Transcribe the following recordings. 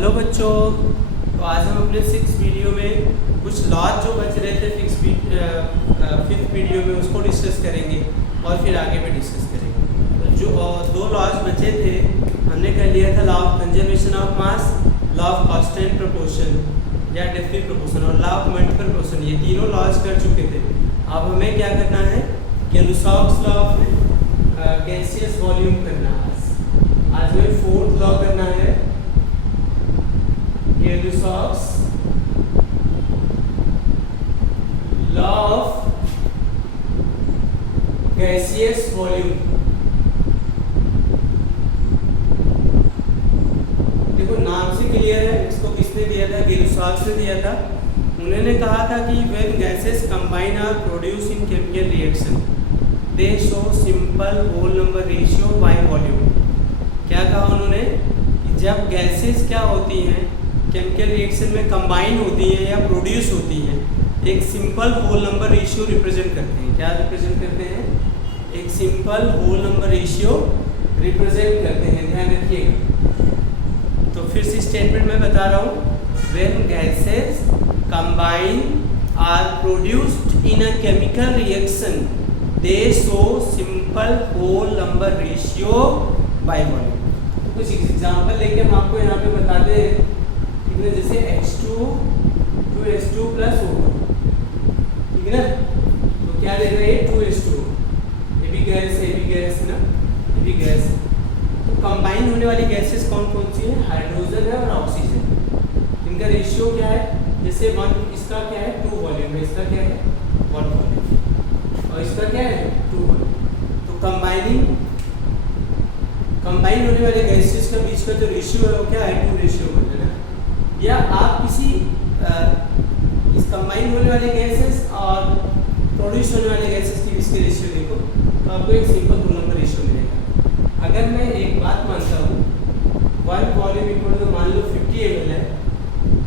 Hello बच्चों, तो आज हम अपने 6 वीडियो में कुछ लॉज जो बच रहे थे फिफ्थ वीडियो में उसको डिस्कस करेंगे और फिर आगे भी डिस्कस करेंगे। तो जो दो लॉज बचे थे हमने कर लिया था, law of conservation of mass, law of constant proportion या डेफिनिट प्रोपोर्शन और लॉ ऑफ मल्टीपल प्रोपोर्शन। ये तीनों लॉज कर चुके थे। अब हमें क्या करना है, केलुसॉफ्स लॉ ऑफ गैसियस वॉल्यूम करना है। आज हमें फोर्थ लॉ करना है, केलुसॉफ्स लॉ ऑफ गैसियस वॉल्यूम। देखो नाम से क्लियर है, इसको किसने दिया था? केलुसॉफ्स ने दिया था। उन्होंने कहा था कि when gases combine or produce in chemical reaction they show simple whole number ratio by volume। क्या कहा उन्होंने कि जब गैसेस क्या होती हैं, केमिकल रिएक्शन में कंबाइन होती हैं या प्रोड्यूस होती हैं, एक simple whole number ratio represent करते हैं। क्या रिप्रेजेंट करते हैं? एक simple whole number ratio represent करते हैं, ध्यान रखिएगा। तो फिर से स्टेटमेंट मैं बता रहा हूँ, when gases combine are produced in a chemical reaction they show simple whole number ratio by volume. तो कुछ एग्जांपल लेके हम आपको यहाँ पे बताते हैं, जैसे H2 2H2 प्लस O2, ठीक है ना। तो क्या देख रहे हैं? 2H2, ये भी गैस है, ये भी गैस है ना, ये भी गैस है। तो कंबाइन होने वाली गैसेस कौन कौन सी है? हाइड्रोजन है और ऑक्सीजन। इनका रेशियो क्या है? जैसे वन, इसका क्या है? 2 वॉल्यूम है, इसका क्या है? 1 वॉल्यूम, और इसका क्या है? 2 वॉल्यूम। तो कंबाइन होने वाले गैसेस का बीच का जो रेशियो है वो क्या है? 2 रेशियो है ना। या आप किसी इस कंबाइन होने वाले गैसेस और प्रोड्यूस होने वाले गैसेस की इसके रेशियो देखो तो आपको एक सिंपल होल नंबर रेशियो मिलेगा। अगर मैं एक बात मानता हूँ, 1 वॉल्यूम इक्वल टू मान लो 50 ml है,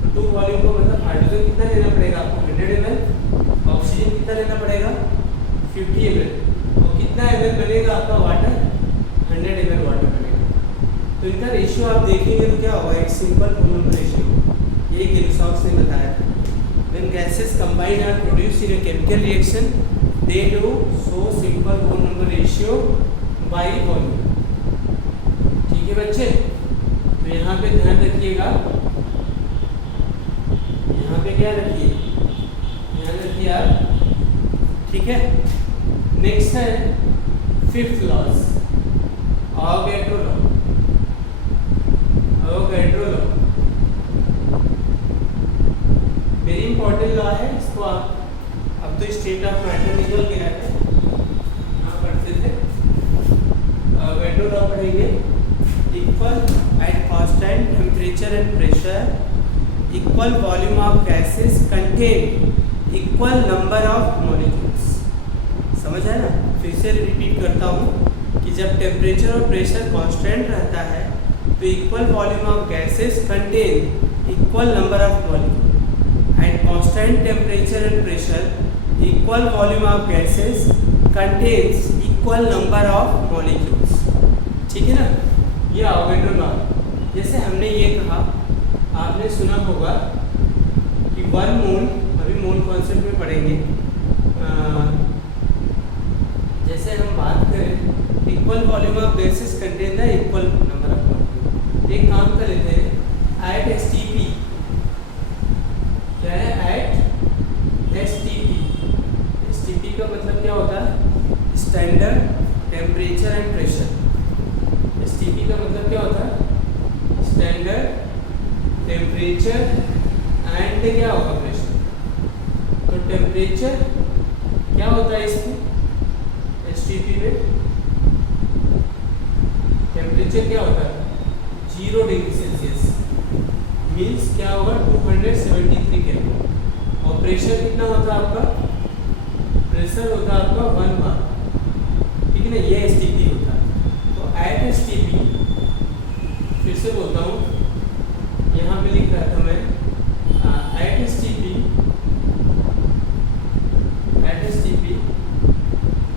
तो 2 वॉल्यूम को मतलब हाइड्रोजन कितना लेना पड़ेगा आपको? 100 ml। ऑक्सीजन कितना लेना पड़ेगा? 50 ml। तो कितना ml बनेगा आपका वाटर? 100 ml वाटर बनेगा। तो इनका रेशियो आप देखेंगे तो क्या होगा? एक सिंपल होल नंबर रेशियो। ये केलुसॉफ्स ने बताया। When gases combine and produce in a chemical reaction, they do show simple whole number ratio by volume। ठीक है बच्चे, तो यहाँ पे ध्यान रखिएगा, यहाँ पे क्या रखिए, ध्यान रखिए आप, ठीक है। नेक्स्ट है fifth laws, Avogadro law. Avogadro law very important law है, इसको आप अब तो स्टेट ऑफ मैटर निकल गया है, यहाँ पढ़ते थे। आवोगैड्रो लॉ पढ़ेंगे, equal at constant temperature and pressure equal volume of gases contain equal number of molecules. समझ है ना? फिर से रिपीट करता हूँ कि जब टेम्परेचर और प्रेशर कांस्टेंट रहता है तो equal volume of gases contain equal number of molecule. At constant temperature and pressure, equal volume of gases contains equal number of molecules। ठीक है ना, ये आवोगैड्रो लॉ। जैसे हमने ये कहा, आपने सुना होगा कि 1 मोल, अभी मोल कॉन्सेप्ट में पढ़ेंगे। जैसे हम बात करें equal volume of gases contain the equal number of molecule. एक काम कर लेते हैं, एट STP क्या है? एट STP का मतलब क्या होता है? Standard temperature and pressure. STP का मतलब क्या होता है? स्टैंडर्ड टेम्परेचर एंड क्या होगा? प्रेशर। तो टेम्परेचर क्या होता है इसमें? STP में टेम्परेचर क्या होता है? 0 डिग्री सेल्सियस, मीन्स क्या होगा? 273 केल्विन। और प्रेशर कितना होता है आपका? प्रेशर होता है आपका 1 बार, ठीक है ना। ये STP होता है। तो एट STP, फिर से बोलता हूँ, यहाँ पे लिख रहा था मैं, at STP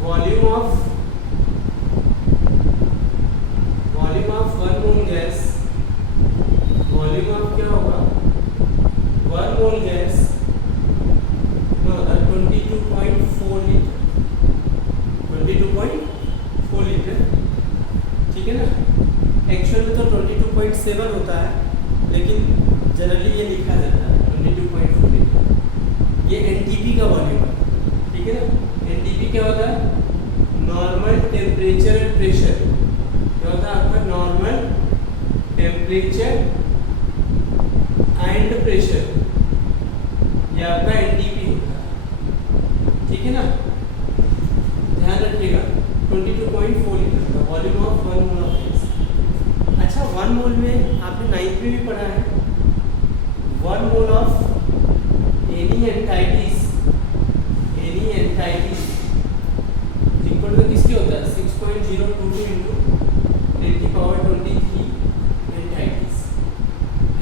volume of 1 mole gas, volume of 22.7 होता है, लेकिन जनरली ये लिखा जाता है 22.4 लीटर। ये एनटीपी का वॉल्यूम है, ठीक है ना। एनटीपी क्या होता है? Normal temperature and pressure. क्या होता है आपका? नॉर्मल टेम्परेचर एंड प्रेशर, ये आपका एनटीपी होता है, ठीक है ना। ध्यान रखिएगा 22.4 लीटर का volume of 1 mole of gas. अच्छा, 1 मोल में आपने 9th में भी पढ़ा है, 1 mole of any entities equal to किसके होता है? 6.022 इंटू 10 की power 23 entities.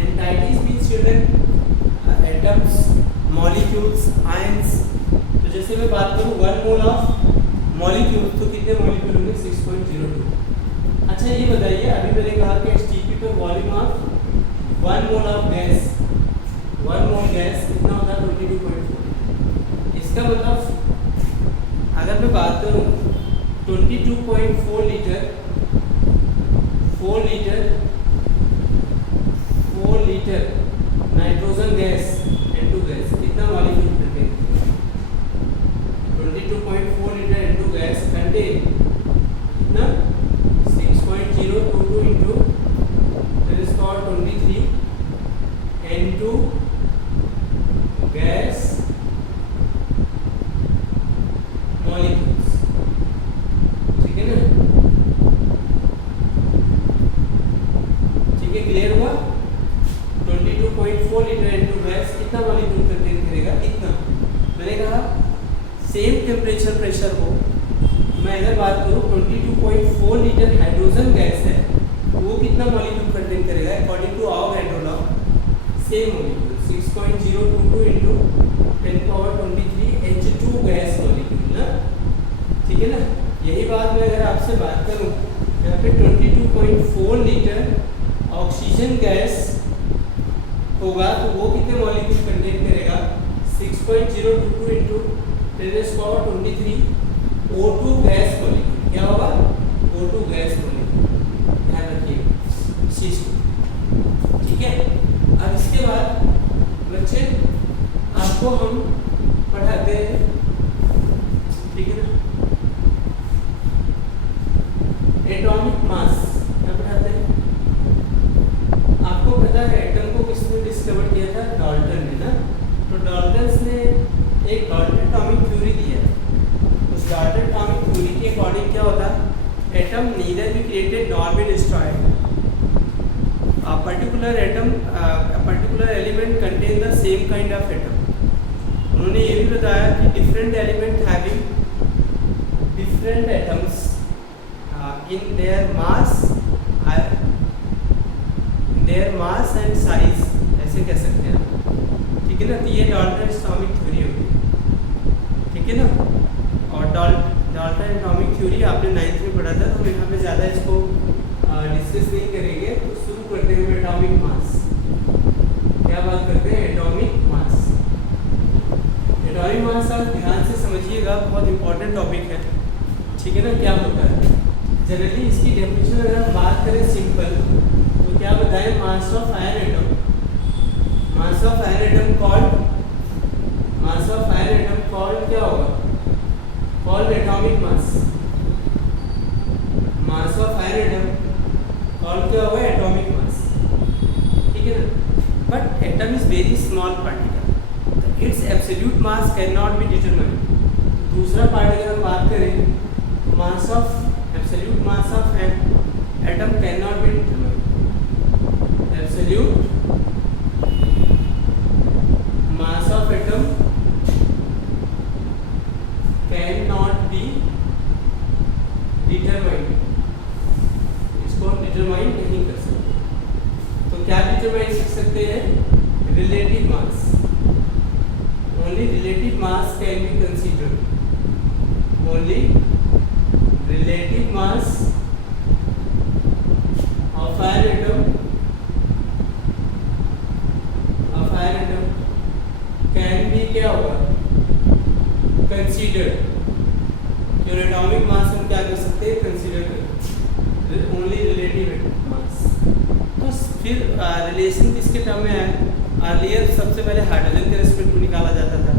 Entities means children atoms, molecules, ions. तो जैसे मैं बात करूँ 1 मोल ऑफ मॉलिक्यूल, तो कितने मॉलिक्यूल होंगे? 6.02। अच्छा ये बताइए, अभी मैंने कहा कि एचटीपी पर volume of 1 mole of gas, 1 mole gas कितना होता है? 22.4। इसका मतलब अगर मैं बात करूँ 22.4 litre, 4 litre nitrogen gas N2 gas कितना molecule contain? 22.4 litre N2 gas contain कितना? 6.022 इंटू 10⁻23 N2 गैस मॉलिक्यूल्स, ठीक है ना। ठीक है, क्लियर हुआ? 22.4 लीटर N2 गैस कितना मॉलिक्यूल कंटेन करेगा? इतना। मैंने कहा सेम टेम्परेचर प्रेशर हो, मैं अगर बात करूँ 22.4 लीटर हाइड्रोजन गैस है, वो कितना मॉलिक्यूल कंटेन करेगा? According to Avogadro law, same molecule 6.022 into 10⁻23 H2 gas molecule ना, ठीक है ना। यही बात मैं अगर आपसे बात करूँ यहाँ पे 22.4 लीटर ऑक्सीजन गैस होगा, तो वो कितने मॉलिक्यूल कंटेन करेगा? 6.022 इंटू 10⁻23 O2 गैस मॉलिक्यूल। क्या होगा? O2 gas molecule. ध्यान रखिए इस चीज को, ठीक है। अब इसके बाद बच्चे आपको हम पढ़ाते हैं, ठीक है ना, एटॉमिक मास क्या पढ़ाते हैं? आपको पता है एटम को किसने डिस्कवर किया था? डाल्टन ने ना। तो डाल्टन ने एक डाल्टन एटॉमिक थ्योरी दिया। उस डाल्टन एटॉमिक थ्योरी के अकॉर्डिंग क्या होता है? Atom neither be created nor be destroyed. A particular element contain the same kind of atom. उन्होंने ये भी बताया कि different element having different atoms in their mass and size, ऐसे कह सकते हैं, ठीक है ना। तो ये डाल्टन एटॉमिक थ्योरी होगी, ठीक है ना। और डाल्टन एटॉमिक थ्योरी आपने 9th में पढ़ा था, तो यहाँ पे ज़्यादा इसको डिस्कस नहीं करेंगे। तो शुरू करते हैं एटॉमिक मास। क्या बात करते हैं? Atomic mass. एटॉमिक मास आप ध्यान से समझिएगा, बहुत इंपॉर्टेंट टॉपिक है, ठीक है ना। क्या होता है जनरली इसकी डेफिनेशन अगर हम बात करें सिंपल, तो क्या बताएं? मास of ion atom, mass of ion atom called क्या होगा? Called atomic mass. Mass of ion atom called क्या होगा? एटॉमिक मास, ठीक है ना। But atom is very small particle, it's absolute mass can not be determined. दूसरा part अगर हम बात करें, mass of absolute mass of atom can not be determined. Absolute mass of atom can not be determined. इसको हम determine नहीं कर सकते। तो क्या डिटरमाइन कर सकते हैं? Relative mass. Only relative mass can be considered. Only relative mass of ion atom can be क्या होगा? कंसीडर्ड। जो एटॉमिक मास हम क्या कर सकते हैं? कंसीडर कर, ओनली रिलेटिव मास। तो फिर रिलेशन किसके टर्म में आया? अर्लियर सबसे पहले हाइड्रोजन के रेस्पेक्ट में निकाला जाता था,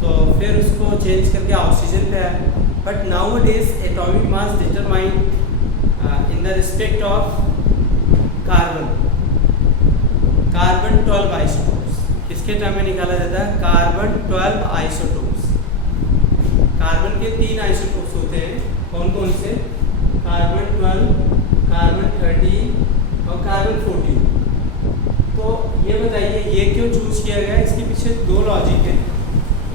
तो फिर उसको चेंज करके ऑक्सीजन पे आया। But now days atomic mass determine in the respect of carbon 12 isotopes. किसके टर्म में निकाला जाता है? Carbon 12 isotopes. कार्बन के 3 आइसोटोप्स होते हैं, कौन कौन से? कार्बन 12, कार्बन 13 और कार्बन 14। तो ये बताइए ये क्यों चूज किया गया? इसके पीछे 2 लॉजिक है।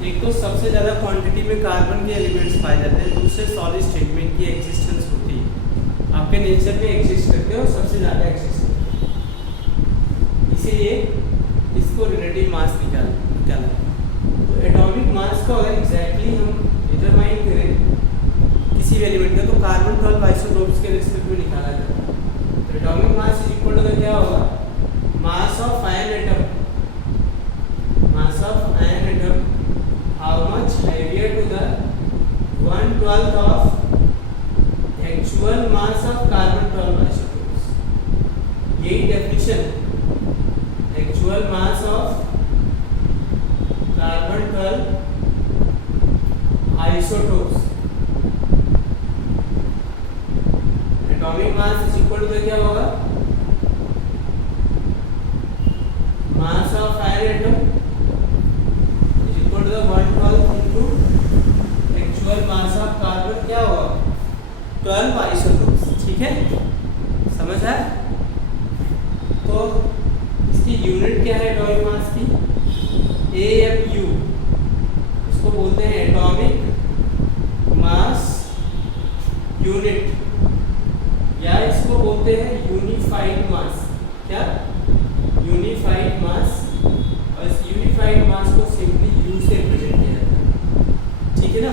एक तो सबसे ज़्यादा क्वांटिटी में कार्बन के एलिमेंट्स पाए जाते हैं, दूसरे सॉलिड स्टेट में इनकी एग्जिस्टेंस होती है, आपके नेचर में एग्जिस्ट करते हैं और सबसे ज़्यादा एग्जिस्ट करते हैं, इसीलिए इसको रिलेटिव मास निकाला। तो एटॉमिक मास को अगर एग्जैक्टली हम डिटरमाइन करें किसी भी एलिमेंट का, तो कार्बन 12 आइसोटोप्स के रिस्पेक्ट में निकाला जाता है। तो atomic mass is equal to क्या होगा? Mass of ion atom, mass of ion atom how much heavier to the 1/12 of actual mass of carbon 12 isotopes। यही definition, actual mass of carbon 12 isotopes. Atomic mass is equal to क्या होगा? Mass of ion atom is equal to the 1/12 into actual mass of carbon क्या होगा? 12 isotopes. ठीक है, समझ आया? तो इसकी यूनिट क्या है एटॉमिक मास की? AMU, इसको बोलते हैं एटॉमिक मास यूनिट, या इसको बोलते हैं यूनिफाइड मास। क्या? यूनिफाइड मास। और इस यूनिफाइड मास को सिंपली U से रिप्रेजेंट किया जाता है। ठीक है ना,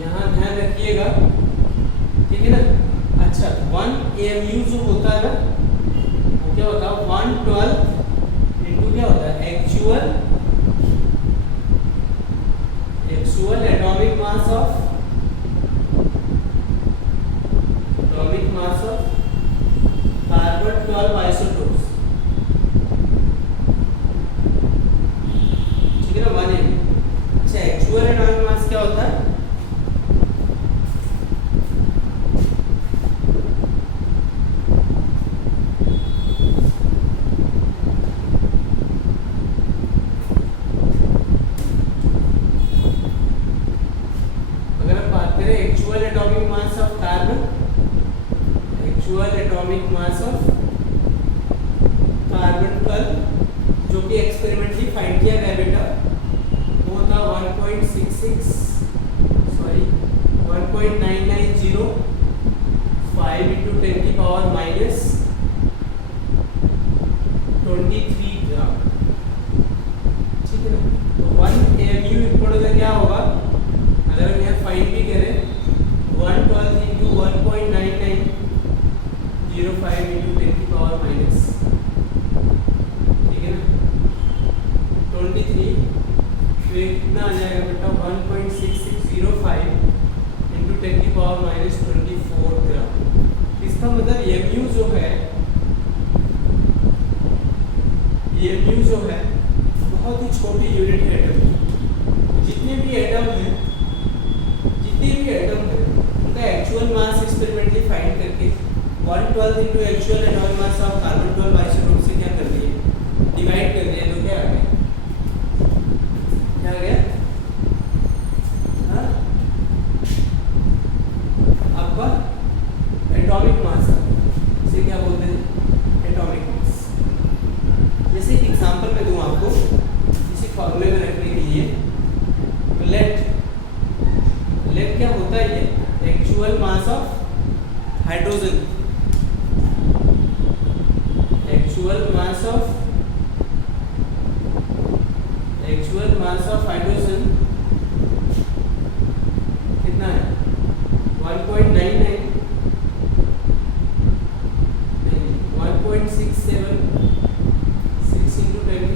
यहाँ ध्यान रखिएगा, ठीक है ना। अच्छा, 1 AMU जो होता है ना, वो क्या होता है? 1/12 इंटू क्या होता है? Actual atomic mass of carbon 12 isotopes. ठीक है ना, 1 AMU। अच्छा, एक्चुअल एटॉमिक मास क्या होता है? एटॉमिक मास ऑफ कार्बन 12 जो कि एक्सपेरिमेंटली फाइंड किया गया बेटा, वो था 1.990 5 × 10⁻23 ग्राम। ठीक है ना, तो 1 AMU इक्वल टू क्या होगा? अगर हम यहाँ फाइंड भी करें 1/12 × 1.9905 × 10⁻⁻, ठीक है ना, 23, तो ये कितना आ जाएगा बेटा? 1.6605 × 10⁻24 ग्राम। इसका मतलब MU जो है, MU जो है बहुत ही छोटी यूनिट है एटम की। जितने भी एटम हैं उनका एक्चुअल मास एक्सपेरिमेंटली फाइंड करके 1/12 into actual atomic mass of carbon 12 isotope से क्या कर दिए? डिवाइड कर दिया। तो क्या आ गया? क्या आ गया? हाँ, आपका एटॉमिक मास। इसे क्या बोलते हैं? Atomic mass. जैसे एक एग्जांपल मैं दूं आपको इसी फॉर्मूले में रखने के लिए, तो लेट क्या होता है? ये actual mass of hydrogen, actual mass of hydrogen कितना है? 1.99 1.676 ×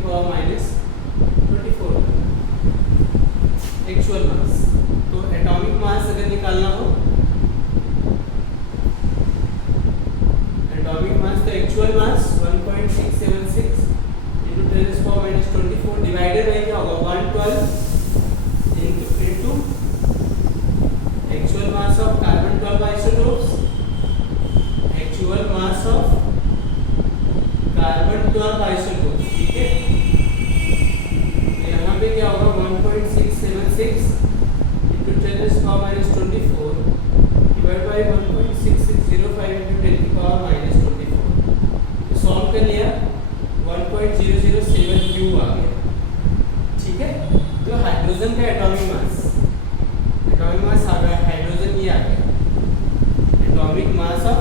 10⁻24 एक्चुअल मास। तो एटॉमिक मास अगर निकालना हो, एटॉमिक मास का actual mass 1.676 into 10⁻24 divided by क्या होगा 112 into actual mass of carbon 12 isotopes, actual mass of carbon 12 isotopes, ठीक है। यहाँ पे क्या होगा 1.676 into 10⁻24 डिवाइड बाय 1.6605 into 10⁻24। तो सॉल्व कर लिया 1.007 क्यू आ गया, ठीक है। तो हाइड्रोजन का एटॉमिक मास आ गया, हाइड्रोजन ये आ गया एटॉमिक मास ऑफ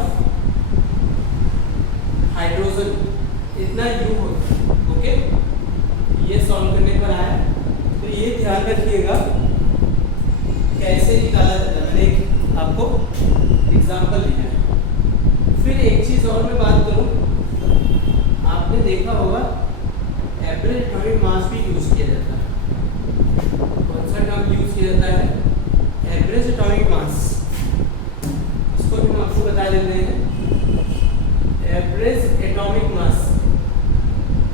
हाइड्रोजन इतना यू होता है, ओके। ये सॉल्व करने पर आया, तो ये ध्यान रखिएगा कैसे निकाला जाता है। मैंने आपको एग्जांपल दिया है। फिर एक चीज और मैं बात करूं, आपने देखा होगा एवरेज एटॉमिक मास भी यूज किया जाता है। कौन सा टर्म यूज किया जाता है? एवरेज एटॉमिक मास। इसको भी हम आपको बता देते हैं, एवरेज एटॉमिक मास।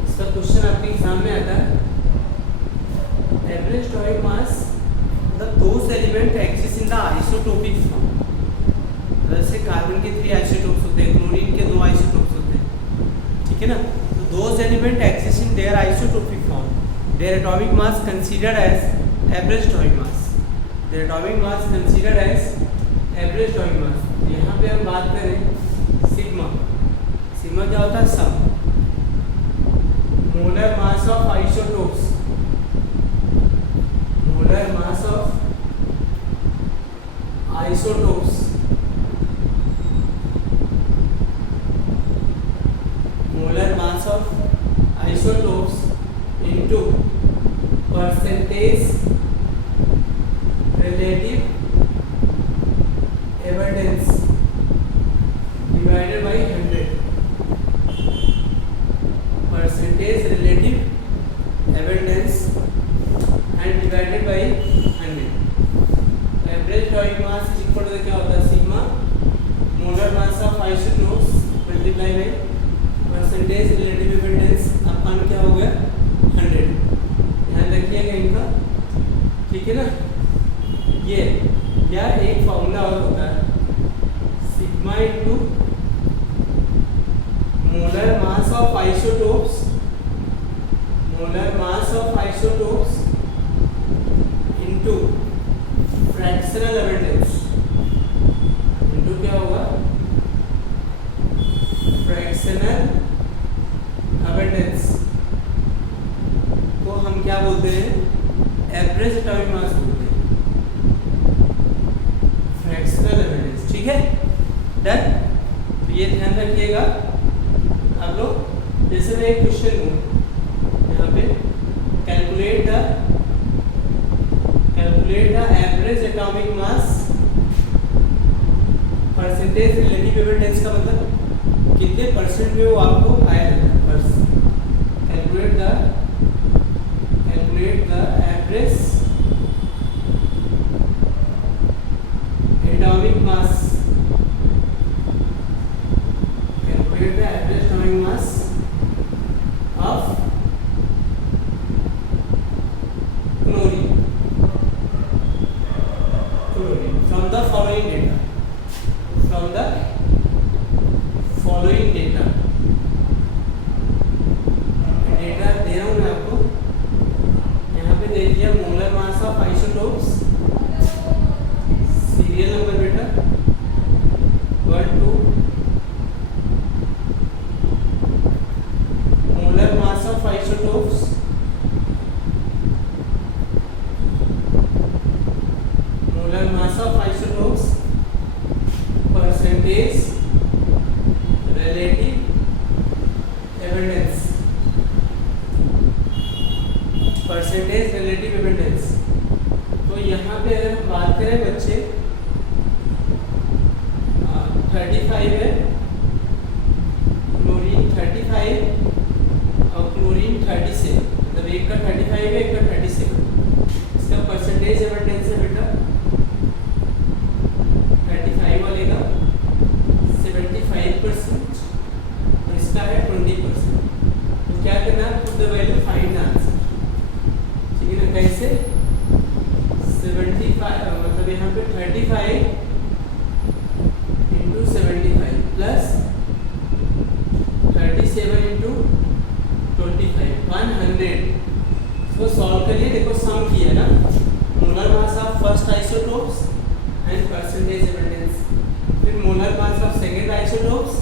इसका क्वेश्चन आपके एग्जाम में आता है। Average atomic mass the those element exist in the isotopic form. जैसे कार्बन के 3 आइसोटोप्स होते हैं, क्लोरीन के 2 आइसोटोप्स होते हैं, ठीक है ना। तो those element exist in their isotopic form, their atomic mass considered as average atomic mass. Their atomic mass considered as average atomic mass. यहाँ पे हम बात करें सिग्मा। सिग्मा क्या होता है? Sum molar mass of isotopes, molar mass of isotopes, molar mass of isotopes into percentage relative evidence divided by 100, percentage relative evidence and divided by 100। Average atomic mass is equal to क्या होता है? Sigma molar mass of isotopes multiply by percentage relative evidence अपन क्या हो गया 100। ध्यान रखिएगा इनका, ठीक है ना। ये या एक फॉर्मूला और होता है sigma into molar mass of isotopes, molar mass of isotopes into fractional evidence, into क्या होगा फ्रैक्शनल एविडेंस को हम क्या बोलते हैं? एवरेज एटॉमिक मास बोलते हैं, फ्रैक्शनल एविडेंस, ठीक है। डन। तो ये ध्यान रखिएगा आप लोग। जैसे मैं एक क्वेश्चन हूँ यहाँ पे, calculate the average atomic mass percentage relative evidence का मतलब कितने परसेंट में वो आपको आया जाता है। Calculate the average atomic mass, calculate the average atomic mass of chlorine from the following data, data दे रहा हूँ मैं आपको। यहाँ पे दे दिया molar mass of isotopes, serial number बेटा 1 2 20%। तो क्या करना है, put the value, find the answer, ठीक है ना। कैसे, 75 मतलब यहाँ पे 35 इंटू 75 प्लस 37 इंटू 25 100। इसको सॉल्व करिए, देखो सम किया ना, molar mass of first isotopes and percentage evidence, फिर molar mass of second isotopes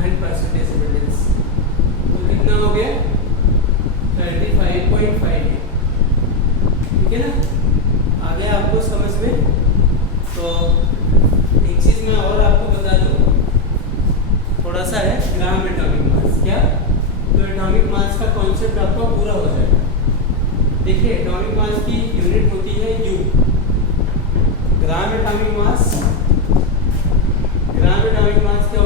and percentage evidence, तो कितना हो गया 35.5, ठीक है ना। आ गया आपको समझ में। तो एक चीज मैं और आपको बता दूं, थोड़ा सा है ग्राम एटॉमिक मास, क्या, तो एटॉमिक मास का कॉन्सेप्ट आपका पूरा हो जाएगा। देखिए एटॉमिक मास की यूनिट होती है you, gram atomic mass, gram atomic mass क्या